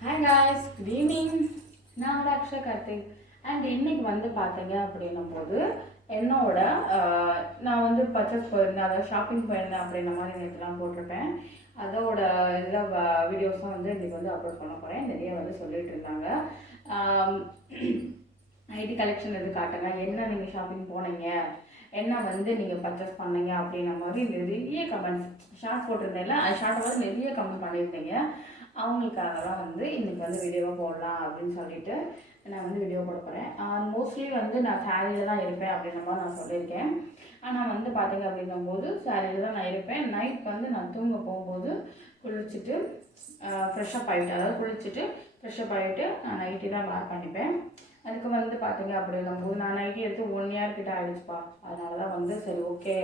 Hi guys, good evening. நான் வந்து Akshaya Karthik. And இன்னைக்கு வந்து பார்த்தீங்க அப்படின்னும் போது என்னோட நான் வந்து பர்ச்சேஸ் போயிருந்தேன், அதாவது ஷாப்பிங் போயிருந்தேன் அப்படின்ற மாதிரி நேற்றுலாம் போட்டிருப்பேன். அதோட இதில் வீடியோஸும் வந்து இன்றைக்கி வந்து அப்லோட் பண்ண போகிறேன். நிறைய வந்து சொல்லிட்டு இருந்தாங்க, ஐடி கலெக்ஷன் எது காட்டுங்க, என்ன நீங்கள் ஷாப்பிங் போனீங்க, என்ன வந்து நீங்கள் பர்ச்சேஸ் பண்ணீங்க அப்படின்ற மாதிரி நிறைய கமெண்ட்ஸ். ஷார்ட் போட்டிருந்தேன்ல, அது ஷார்ட் வந்து நிறைய கமெண்ட் பண்ணியிருந்தீங்க. அவங்களுக்காக தான் வந்து இன்றைக்கி வந்து வீடியோவாக போடலாம் அப்படின்னு சொல்லிட்டு நான் வந்து வீடியோ போட போகிறேன். மோஸ்ட்லி வந்து நான் சாரியில் தான் இருப்பேன் அப்படின்ற மாதிரி நான் சொல்லியிருக்கேன். ஆனால் வந்து பார்த்தீங்க அப்படிங்கும்போது சாரியில் தான் நான் இருப்பேன். நைட் வந்து நான் தூங்க போகும்போது குளிச்சுட்டு ஃப்ரெஷ்ஷப் ஆகிட்டு, அதாவது குளிச்சுட்டு ஃப்ரெஷ்ஷப் ஆகிட்டு நான் நைட்டி தான் வேர் பண்ணிப்பேன். அதுக்கு வந்து பார்த்தீங்க அப்படிங்கும்போது நான் நைட்டி எடுத்து 1 இயர் கிட்ட ஆகிடுச்சுப்பா. அதனால தான் வந்து சரி ஓகே,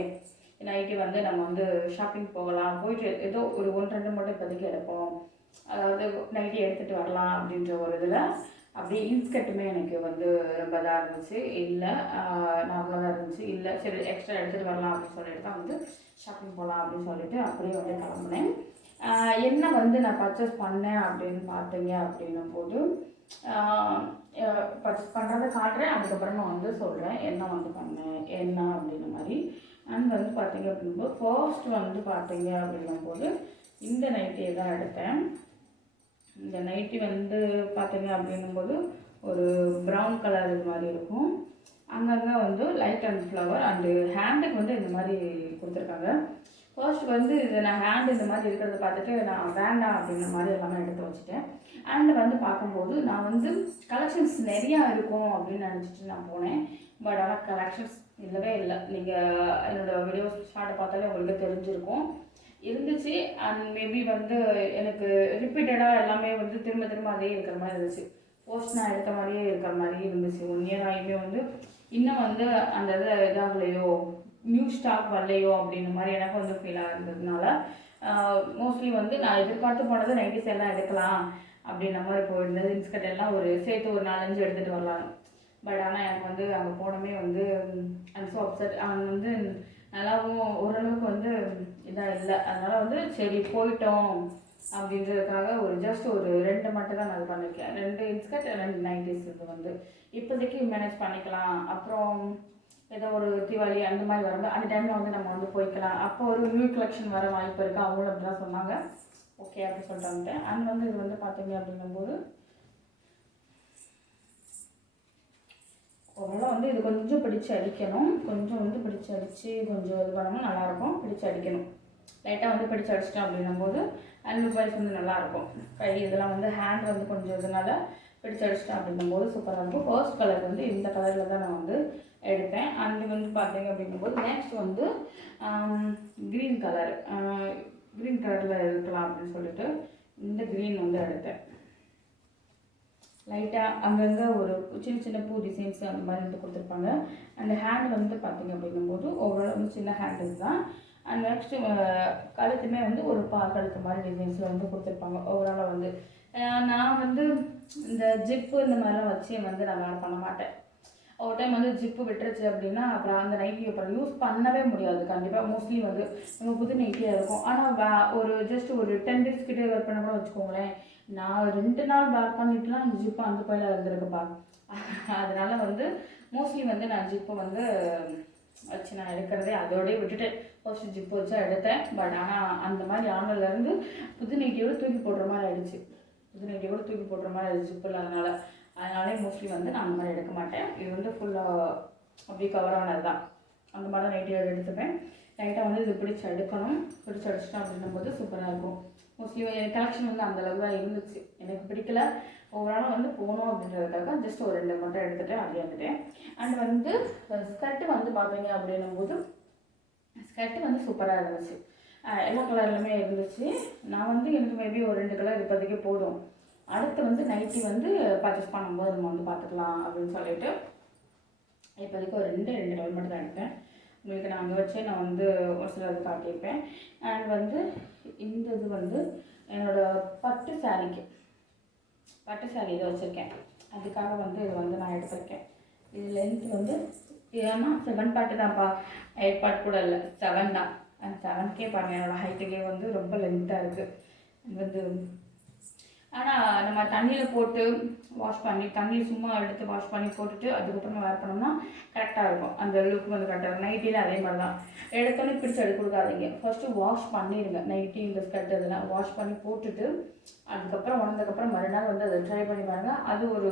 நைட்டி வந்து நம்ம வந்து ஷாப்பிங் போகலாம், போயிட்டு ஏதோ ஒரு 1-2 மட்டும் இப்போதைக்கு எடுப்போம், அதாவது நைட்டி எடுத்துகிட்டு வரலாம் அப்படின்ற ஒரு இதில் அப்படியே இன்ஸ்கட்டுமே எனக்கு வந்து ரொம்ப இதாக இருந்துச்சு. இல்லை நார்மலாக தான் இருந்துச்சு. இல்லை சரி எக்ஸ்ட்ரா எடுத்துகிட்டு வரலாம் அப்படின்னு சொல்லிட்டு தான் வந்து ஷாப்பிங் போகலாம் அப்படின்னு சொல்லிட்டு அப்படியே வந்து கிளம்புனேன். என்ன வந்து நான் பர்ச்சேஸ் பண்ணேன் அப்படின்னு பார்த்தீங்க அப்படின்னும் போது பர்ச்சேஸ் பண்ணுறதை காட்டுறேன், அதுக்கப்புறமா வந்து சொல்கிறேன் என்ன வந்து பண்ணேன் என்ன அப்படின்ற மாதிரி. அண்ட் வந்து பார்த்தீங்க அப்படிங்கும்போது ஃபர்ஸ்ட் வந்து பார்த்தீங்க அப்படிங்கும்போது இந்த நைட்டியை தான் எடுத்தேன். இந்த நைட்டி வந்து பார்த்தீங்க அப்படிங்கும்போது ஒரு ப்ரௌன் கலர் இது மாதிரி இருக்கும். அங்கங்கே வந்து லைட் அண்ட் ஃப்ளவர் அண்டு ஹேண்டுக்கு வந்து இந்த மாதிரி கொடுத்துருக்காங்க. ஃபர்ஸ்ட் வந்து இது நான் ஹேண்டு இந்த மாதிரி இருக்கிறத பார்த்துட்டு நான் வேண்டாம் அப்படிங்கிற மாதிரி எல்லாமே எடுத்து வச்சுட்டேன். அண்ட் வந்து பார்க்கும்போது நான் வந்து கலெக்ஷன்ஸ் நிறையா இருக்கும் அப்படின்னு நினச்சிட்டு நான் போனேன். பட் ஆனால் கலெக்ஷன்ஸ் இல்லவே இல்லை. நீங்கள் என்னோடய வீடியோஸ் ஷார்ட்டை பார்த்தாலே உங்களுக்கு தெரிஞ்சிருக்கும். இருந்துச்சு. அண்ட் மேபி வந்து எனக்கு ரிப்பீட்டடாக எல்லாமே வந்து திரும்ப திரும்ப அதே இருக்கிற மாதிரி இருந்துச்சு. போஸ்ட் நான் எடுத்த மாதிரியே இருக்கிற மாதிரியே இருந்துச்சு. 1 இயர் ஆகியுமே வந்து இன்னும் வந்து அந்த இதில் இதாகலையோ, நியூ ஸ்டாக் வரலையோ அப்படின்ற மாதிரி எனக்கு வந்து ஃபீலாக இருந்ததுனால மோஸ்ட்லி வந்து நான் எதிர்பார்த்து போனது நைட்டிஸ் எல்லாம் எடுக்கலாம் அப்படின்ற மாதிரி போயிருந்தது. இன்ஸ்கர்ட் எல்லாம் ஒரு சேர்த்து ஒரு 4-5 எடுத்துகிட்டு வரலாம். பட் ஆனால் எனக்கு வந்து அங்கே போனமே வந்து ஐம் ஸோ அப்செட். அவங்க வந்து நல்லாவும் ஓரளவுக்கு வந்து இதாக இல்லை. அதனால் வந்து சரி போயிட்டோம் அப்படின்றதுக்காக ஒரு ஜஸ்ட் ஒரு 2 மட்டும் தான் நான் இது பண்ணியிருக்கேன். 2 இன்ஸ்கர்ட் 2 நைட்டிஸ். இது வந்து இப்போதைக்கு மேனேஜ் பண்ணிக்கலாம். அப்புறம் ஏதோ ஒரு தீபாவளி அந்த மாதிரி வரும்போது அந்த டைமில் வந்து நம்ம வந்து போய்க்கலாம். அப்போ ஒரு நியூ கலெக்ஷன் வர வாய்ப்பு இருக்குது, அவங்களும் அப்படி தான் சொன்னாங்க. ஓகே அப்படி சொல்லிட்டு வந்துட்டேன். அண்ட் வந்து இது வந்து பார்த்தீங்க அப்படிங்கும்போது ஓரளவு வந்து இது கொஞ்சம் பிடிச்சி அடிக்கணும். கொஞ்சம் வந்து பிடிச்சி அடித்து கொஞ்சம் இது பண்ணணும், நல்லாயிருக்கும். பிடிச்சி அடிக்கணும், லைட்டாக வந்து பிடிச்சி அடிச்சிட்டோம் அப்படின்னும்போது அண்ட் வைஸ் வந்து நல்லாயிருக்கும். கை இதெல்லாம் வந்து ஹேண்ட் வந்து கொஞ்சம் இதனால பிடிச்சி அடிச்சிட்டோம் அப்படிங்கும்போது சூப்பராக இருக்கும். ஃபர்ஸ்ட் கலர் வந்து இந்த கலரில் தான் நான் வந்து எடுத்தேன். அண்ட் வந்து பார்த்தீங்க அப்படிங்கும்போது நெக்ஸ்ட் வந்து க்ரீன் கலரில் இருக்கலாம் அப்படின்னு சொல்லிட்டு இந்த க்ரீன் வந்து எடுத்தேன். லைட்டாக அங்கங்கே ஒரு சின்ன சின்ன பூ டிசைன்ஸ் அந்த மாதிரி வந்து கொடுத்துருப்பாங்க. அந்த ஹேண்ட் வந்து பார்த்திங்க அப்படிங்கும்போது ஓவரால் வந்து சின்ன ஹேண்ட் தான். அண்ட் நெக்ஸ்ட்டு கழுத்துமே வந்து ஒரு கழுத்து மாதிரி டிசைன்ஸில் வந்து கொடுத்துருப்பாங்க. ஓவராலாக வந்து நான் வந்து இந்த ஜிப்பு இந்த மாதிரிலாம் வச்சு வந்து நான் வேர் பண்ண மாட்டேன். ஒரு டைம் வந்து ஜிப்பு விட்டுருச்சு அப்படின்னா அப்புறம் அந்த நைட்டி அப்புறம் யூஸ் பண்ணவே முடியாது. கண்டிப்பாக மோஸ்ட்லி வந்து நம்ம புது நைட்டியாக இருக்கும். ஆனால் ஒரு ஜஸ்ட் ஒரு 10 டேஸ் கிட்டே வேர் பண்ண கூட வச்சுக்கோங்களேன், நான் 2 நாள் வேர் பண்ணிட்டுலாம் அந்த ஜிப்பு அந்த பையில இருந்திருக்குப்பா. அதனால வந்து மோஸ்ட்லி வந்து நான் ஜிப்பை வந்து வச்சு நான் எடுக்கிறதே அதோடய விட்டுட்டு ஃபர்ஸ்ட் ஜிப்பு வச்சா எடுத்தேன். பட் ஆனால் அந்த மாதிரி ஆனதுலேருந்து புது நைட்டியோடு தூக்கி போடுற மாதிரி ஆயிடுச்சு. ஜிப்பு அதனாலே மோஸ்ட்லி வந்து நான் அந்த மாதிரி எடுக்க மாட்டேன். இது வந்து ஃபுல்லாக அப்படியே கவர் ஆனது தான். அந்த மாதிரி தான் நைட்டியோடு எடுத்துப்பேன். லைட்டாக வந்து இது பிடிச்சி அடிச்சிட்டோம் அப்படின்னும்போது சூப்பராக இருக்கும். மோஸ்ட்லி கலெக்ஷன் வந்து அந்தளவு தான் இருந்துச்சு. எனக்கு பிடிக்கல, ஓவராலாக வந்து போகணும் அப்படின்றதுக்காக ஜஸ்ட் ஒரு 2 மட்டும் எடுத்துகிட்டேன், அப்படியே வந்துட்டேன். அண்ட் வந்து ஸ்கர்ட்டு வந்து பார்த்தீங்க அப்படின்னும்போது ஸ்கர்ட்டு வந்து சூப்பராக இருந்துச்சு. எல்லா கலர்லையுமே இருந்துச்சு. நான் வந்து எனக்கு மேபி ஒரு 2 கலர் இப்போதைக்கு போதும், அடுத்து வந்து நைட்டி வந்து பர்ச்சேஸ் பண்ணும்போது நம்ம வந்து பார்த்துக்கலாம் அப்படின்னு சொல்லிட்டு இப்போதைக்கு ஒரு 2 கலர் மட்டும் தான் எடுத்தேன். உங்களுக்கு நான் அங்கே வச்சே நான் வந்து ஒரு சில இது காட்டியிருப்பேன். அண்ட் வந்து இந்த இது வந்து என்னோடய பட்டு சாரீ இதை வச்சுருக்கேன். அதுக்காக வந்து இது வந்து நான் எடுத்திருக்கேன். இது லென்த் வந்து ஏன்னா 7 பாட்டு தான்ப்பா, 8 பாட்டு கூட இல்லை, 7 தான். அந்த 7கே பாருங்கள், என்னோடய ஹைட்டுக்கே வந்து ரொம்ப லென்த்தாக இருக்குது. வந்து ஆனால் நம்ம தண்ணியில் போட்டு வாஷ் பண்ணி தண்ணியில் சும்மா எடுத்து வாஷ் பண்ணி போட்டுட்டு அதுக்கப்புறமா வேர் பண்ணோம்னா கரெக்டாக இருக்கும். அந்த லுக் வந்து கரெக்டாக இருக்கும். நைட்டியில் அதே மாதிரி தான் எடுத்தோன்னே பிடிச்சி எடுக்க கொடுக்காதீங்க. ஃபஸ்ட்டு வாஷ் பண்ணிடுங்க. நைட்டி இந்த ஸ்கர்ட் இதெல்லாம் வாஷ் பண்ணி போட்டுட்டு அதுக்கப்புறம் உணர்ந்ததுக்கப்புறம் மறுநாள் வந்து அதை ட்ரை பண்ணி பாருங்கள். அது ஒரு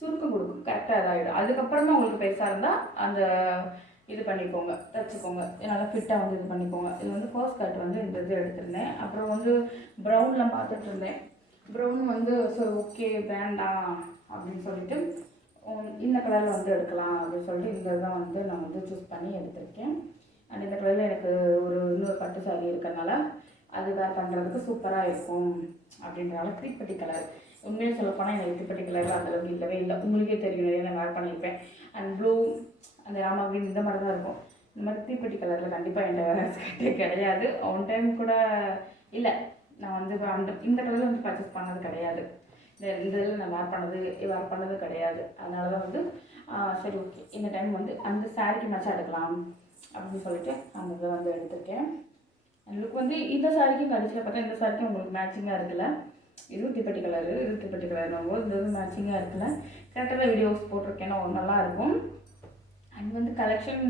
சுருக்கம் கொடுக்கும், கரெக்டாக இதாகிடும். அதுக்கப்புறமா உங்களுக்கு பெருசாக இருந்தால் அந்த இது பண்ணிக்கோங்க, தைச்சிக்கோங்க, நல்லா ஃபிட்டாக வந்து இது பண்ணிக்கோங்க. இது வந்து ஃபர்ஸ்ட் கட் வந்து இந்த இது எடுத்துருந்தேன். அப்புறம் வந்து ப்ரௌனில் பார்த்துட்டு இருந்தேன். ப்ரௌன் வந்து சரி ஓகே வேண்டாம் அப்படின்னு சொல்லிட்டு இந்த கலரில் வந்து எடுக்கலாம் அப்படின்னு சொல்லிட்டு இந்த தான் வந்து நான் வந்து சூஸ் பண்ணி எடுத்திருக்கேன். அண்ட் இந்த கலரில் எனக்கு ஒரு இன்னொரு பட்டு சாரி இருக்கிறதுனால அது வேர் பண்ணுறதுக்கு சூப்பராக இருக்கும் அப்படின்றனால தீப்பெட்டி கலர். உண்மையாக சொல்லப்போனால் எனக்கு தீப்பெட்டி கலரில் அந்தளவுக்கு இல்லவே இல்லை. உங்களுக்கே தெரியும், நிறைய நான் வேர் பண்ணியிருப்பேன். அண்ட் ப்ளூ அந்த ராமா க்ரீன் இந்த மாதிரி தான் இருக்கும். இந்த மாதிரி தீப்பெட்டி கலரில் கண்டிப்பாக என்கிட்ட ஸ்கர்ட்டே கிடையாது. ஒன் டைம் கூட இல்லை, நான் வந்து அந்த இந்த கலரில் வந்து பர்ச்சேஸ் பண்ணது கிடையாது. இந்த இதில் நான் வேர் பண்ணது கிடையாது. அதனால தான் வந்து சரி ஓகே இந்த டைம் வந்து அந்த சாரிக்கு மேட்சாக எடுக்கலாம் அப்படின்னு சொல்லிட்டு அந்த இதை வந்து எடுத்திருக்கேன். எனக்கு வந்து இந்த சாரிக்கும் கடைசியில் பார்த்தா இந்த சாரிக்கும் உங்களுக்கு மேட்சிங்காக இருக்குல்ல. இது தீப்பெட்டி கலரு, இது தீப்பெட்டி கலர் போது இது மேட்சிங்காக இருக்குல்ல. கரெக்டாக வீடியோஸ் போட்டிருக்கேன்னா நல்லாயிருக்கும். அண்ட் வந்து கலெக்ஷன்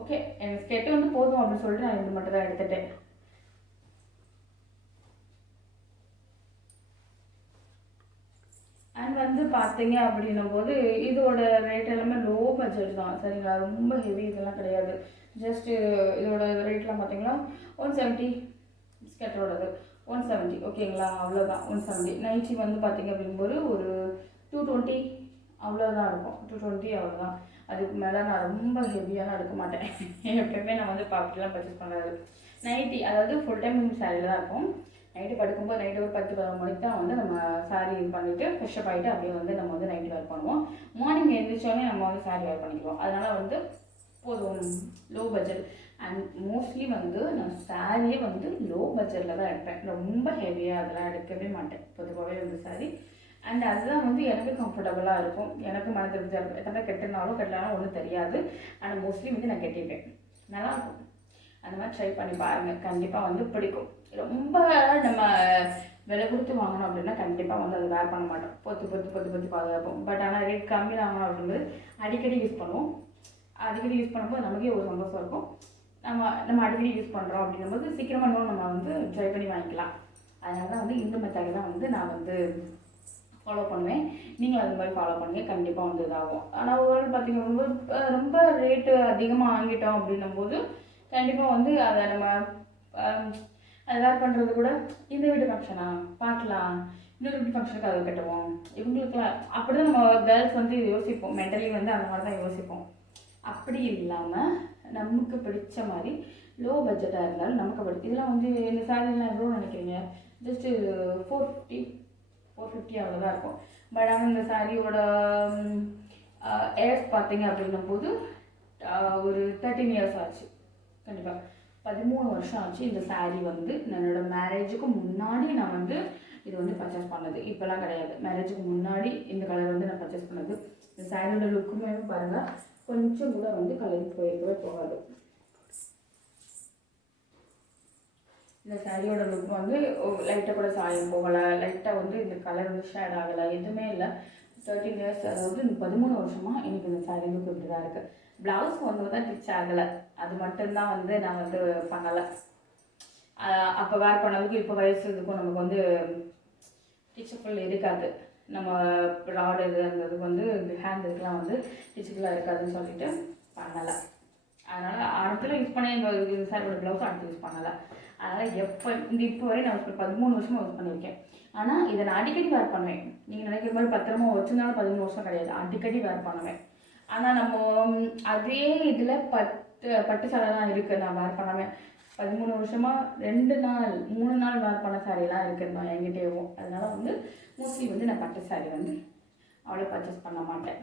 ஓகே, எனக்கு ஸ்கெட்டு வந்து போதும் அப்படின்னு சொல்லிட்டு நான் இது மட்டும் தான் எடுத்துட்டேன். அண்ட் வந்து பார்த்தீங்க அப்படின்னும் போது இதோட ரேட் எல்லாமே லோ பட்ஜெட் தான் சரிங்களா. ரொம்ப ஹெவி இதெல்லாம் கிடையாது. ஜஸ்ட்டு இதோட ரேட்லாம் பார்த்தீங்கன்னா 170 ஸ்கெட்டரோடது 170 ஓகேங்களா, அவ்வளோதான் 170. நைட்டி வந்து பார்த்தீங்க அப்படிங்கும்போது ஒரு 220 அவ்வளோதான் இருக்கும். 220 அவ்வளோதான். அதுக்கு மேலே நான் ரொம்ப ஹெவியாலாம் எடுக்க மாட்டேன். எப்பயுமே நான் வந்து அப்படிலாம் பர்ச்சேஸ் பண்ணுறது. நைட்டி அதாவது ஃபுல் டைம் சாரியில் தான் இருக்கும். நைட்டு படுக்கும்போது நைட்டு ஒரு 10-11 மணிக்கு தான் வந்து நம்ம சாரி இது பண்ணிவிட்டு ஃப்ரெஷ்ஷப் ஆகிட்டு அப்படியே வந்து நம்ம வந்து நைட்டு வேர் பண்ணுவோம். மார்னிங் எழுந்திரிச்சோடனே நம்ம வந்து சாரி வேர் பண்ணிக்குவோம். அதனால் வந்து போதும், லோ பட்ஜெட். அண்ட் மோஸ்ட்லி வந்து நான் சாரியே வந்து லோ பட்ஜெட்டில் தான் எடுப்பேன். ரொம்ப ஹெவியாக அதெல்லாம் எடுக்கவே மாட்டேன் பொதுவாகவே வந்து சாரி. அண்ட் அதுதான் வந்து எனக்கு கம்ஃபர்டபுளாக இருக்கும், எனக்கு மன திருப்தியாக இருக்கும். எத்தனை கட்டினாலும் ஒன்றும் தெரியாது. ஆனால் மோஸ்ட்லி வந்து நான் கட்டிப்பேன், நல்லாயிருக்கும். அந்த மாதிரி ட்ரை பண்ணி பாருங்கள், கண்டிப்பாக வந்து பிடிக்கும். ரொம்ப நம்ம விலை கொடுத்து வாங்கணும் அப்படின்னா கண்டிப்பாக வந்து அதை வேர் பண்ண மாட்டோம். பொத்து பாதுகாப்போம். பட் ஆனால் ரேட் கம்மியில் வாங்கணும் அப்படிங்கிறது அடிக்கடி யூஸ் பண்ணுவோம். அடிக்கடி யூஸ் பண்ணும்போது நமக்கே ஒரு சந்தோஷம் இருக்கும். நம்ம அடிக்கடி யூஸ் பண்ணுறோம் அப்படிங்கும்போது சீக்கிரமாக இன்னும் நம்ம வந்து ட்ரை பண்ணி வாங்கிக்கலாம். அதனால தான் வந்து இந்த மெத்தட் தான் வந்து நான் வந்து ஃபாலோ பண்ணுவேன். நீங்களும் அது மாதிரி ஃபாலோ பண்ணுங்கள், கண்டிப்பாக வந்து இதாகும். ஆனால் ஒரு பார்த்தீங்கன்னா ரொம்ப ரேட்டு அதிகமாக வாங்கிட்டோம் அப்படின்னும்போது கண்டிப்பாக வந்து அதை நம்ம அது வேர் பண்ணுறது கூட இந்த வீட்டு ஃபங்க்ஷனா பார்க்கலாம், இன்னொரு வீட்டு ஃபங்க்ஷனுக்கு அதை கட்டுவோம், இவங்களுக்குலாம் அப்படி தான் நம்ம கேர்ள்ஸ் வந்து யோசிப்போம். மென்டலி வந்து அந்த மாதிரி தான் யோசிப்போம். அப்படி இல்லாமல் நமக்கு பிடிச்ச மாதிரி லோ பட்ஜெட்டாக இருந்தாலும் நமக்கு இதெல்லாம் வந்து இந்த சாரீலாம் எவ்வளோ நினைக்கிறீங்க? ஜஸ்ட்டு 450 அவ்வளோதான் இருக்கும். பட் ஆனால் இந்த சாரியோட ஏர்ஸ் பார்த்தீங்க அப்படின்னும் போது ஒரு 13 இயர்ஸ் ஆச்சு. கண்டிப்பாக 13 வருஷம் ஆச்சு. இந்த சாரீ வந்து என்னோட மேரேஜுக்கு முன்னாடி நான் வந்து இது வந்து பர்ச்சேஸ் பண்ணது. இப்போலாம் கிடையாது, மேரேஜுக்கு முன்னாடி இந்த கலர் வந்து நான் பர்ச்சேஸ் பண்ணது. இந்த சாரியோட லுக்குமே பாருங்கள், கொஞ்சம் கூட வந்து கலர் போயிருக்கவே போகாது. இந்த சாரியோட லுக் வந்து லைட்டாக கூட சாயம் போகலை, லைட்டாக வந்து இந்த கலர் வந்து ஷேட் ஆகலை, எதுவுமே இல்லை. 13 இயர்ஸ் அதாவது இந்த 13 வருஷமாக எனக்கு இந்த சாரீ லுக் இப்படி தான் இருக்குது. ப்ளவுஸ் வந்து தான் டிச் ஆகலை, அது மட்டும்தான் வந்து நான் வந்து பண்ணலை. அப்போ வேர் பண்ணதுக்கும் இப்போ வயசு இதுக்கும் நமக்கு வந்து டிச்சஃபுல் இருக்காது. நம்ம ராடு இது இருந்ததுக்கு வந்து இந்த ஹேண்ட் இதுக்கெலாம் வந்து டிச்சஃபுல்லாக இருக்காதுன்னு சொல்லிட்டு பண்ணலை. அதனால் ஆரம்பத்தில் யூஸ் பண்ணி இந்த சாரியோட ப்ளவுஸ் அடுத்து யூஸ் பண்ணலை. அதனால் இப்போ வரை நான் 13 வருஷமாக யூஸ் பண்ணியிருக்கேன். ஆனால் இதை நான் அடிக்கடி வேர் பண்ணுவேன். நீங்கள் நினைக்கிற மாதிரி பத்திரமா வச்சுருந்தாலும் 13 வருஷம் கிடையாது, அடிக்கடி வேர் பண்ணுவேன். ஆனால் நம்ம அதே இதில் பட்டு சாலை தான் இருக்குது, நான் வேர் பண்ணாமல் 13 வருஷமாக 2 நாள் 3 நாள் வேர் பண்ண சாரீலாம் இருக்குது தான் என்கிட்டேயும். அதனால் வந்து மோஸ்ட்லி வந்து நான் பட்டு சாரீ வந்து அவ்வளோ பர்ச்சேஸ் பண்ண மாட்டேன்.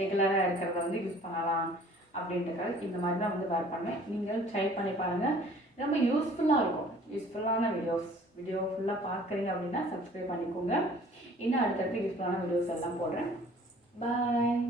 ரெகுலராக இருக்கிறத வந்து யூஸ் பண்ணலாம் அப்படின்றக்காக இந்த மாதிரி தான் வந்து வேர் பண்ணுவேன். நீங்கள் ட்ரை பண்ணி பாருங்கள், ரொம்ப யூஸ்ஃபுல்லாக இருக்கும். யூஸ்ஃபுல்லான வீடியோ ஃபுல்லாக பார்க்குறீங்க அப்படின்னா சப்ஸ்கிரைப் பண்ணிக்கோங்க. இன்னும் அடுத்தடுத்து யூஸ்ஃபுல்லான வீடியோஸ் எல்லாம் போடுறேன். பாய்.